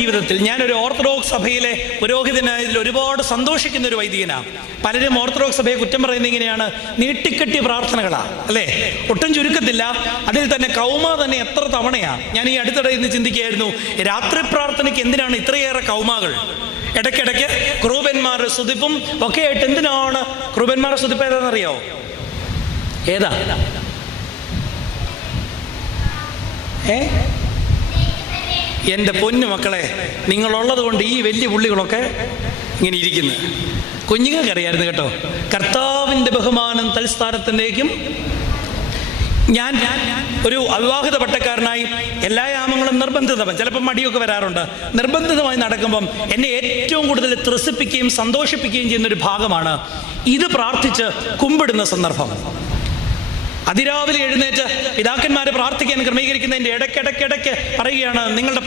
ജീവിതത്തിൽ ഞാനൊരു ഓർത്തഡോക്സ് സഭയിലെ പുരോഹിതനായതിൽ ഒരുപാട് സന്തോഷിക്കുന്ന ഒരു വൈദികനാണ്. പലരും ഓർത്തഡോക്സ് സഭയെ കുറ്റം പറയുന്നത് ഇങ്ങനെയാണ്, നീട്ടിക്കെട്ടിയ പ്രാർത്ഥനകളാണ് അല്ലേ, ഒട്ടും ചുരുക്കത്തില്ല. അതിൽ തന്നെ കൗമ തന്നെ എത്ര തവണയാണ്. ഞാൻ ഈ അടുത്തിടെ ഇന്ന് ചിന്തിക്കുകയായിരുന്നു, രാത്രി പ്രാർത്ഥനയ്ക്ക് എന്തിനാണ് ഇത്രയേറെ കൗമകൾ? ഇടയ്ക്കിടയ്ക്ക് ക്രൂബന്മാരുടെ സ്തുതിപ്പും ഒക്കെ ആയിട്ട് എന്തിനാണ്? ക്രൂബന്മാരുടെ സ്തുതിപ്പ് ഏതാണെന്നറിയോ? ഏതാ? എൻ്റെ പൊന്നു മക്കളെ, നിങ്ങളുള്ളത് കൊണ്ട് ഈ വലിയ പുള്ളികളൊക്കെ ഇങ്ങനെ ഇരിക്കുന്നു. കുഞ്ഞുങ്ങൾക്കറിയായിരുന്നു കേട്ടോ, കർത്താവിൻ്റെ ബഹുമാനം തൽസ്ഥാനത്തിൻ്റെക്കും. ഞാൻ ഒരു അവിവാഹിത പട്ടക്കാരനായി എല്ലാ യാമങ്ങളും നിർബന്ധിതമായി, ചിലപ്പോൾ മടിയൊക്കെ വരാറുണ്ട്, നിർബന്ധിതമായി നടക്കുമ്പം എന്നെ ഏറ്റവും കൂടുതൽ ത്രസിപ്പിക്കുകയും സന്തോഷിപ്പിക്കുകയും ചെയ്യുന്നൊരു ഭാഗമാണ് ഇത് പ്രാർത്ഥിച്ച് കുമ്പിടുന്ന സന്ദർഭം. അതിരാവിലെ എഴുന്നേറ്റ് പിതാക്കന്മാരെ പ്രാർത്ഥിക്കാൻ ക്രമീകരിക്കുന്നതിൻ്റെ ഇടയ്ക്കിടയ്ക്കിടയ്ക്ക് പറയുകയാണ്, നിങ്ങളുടെ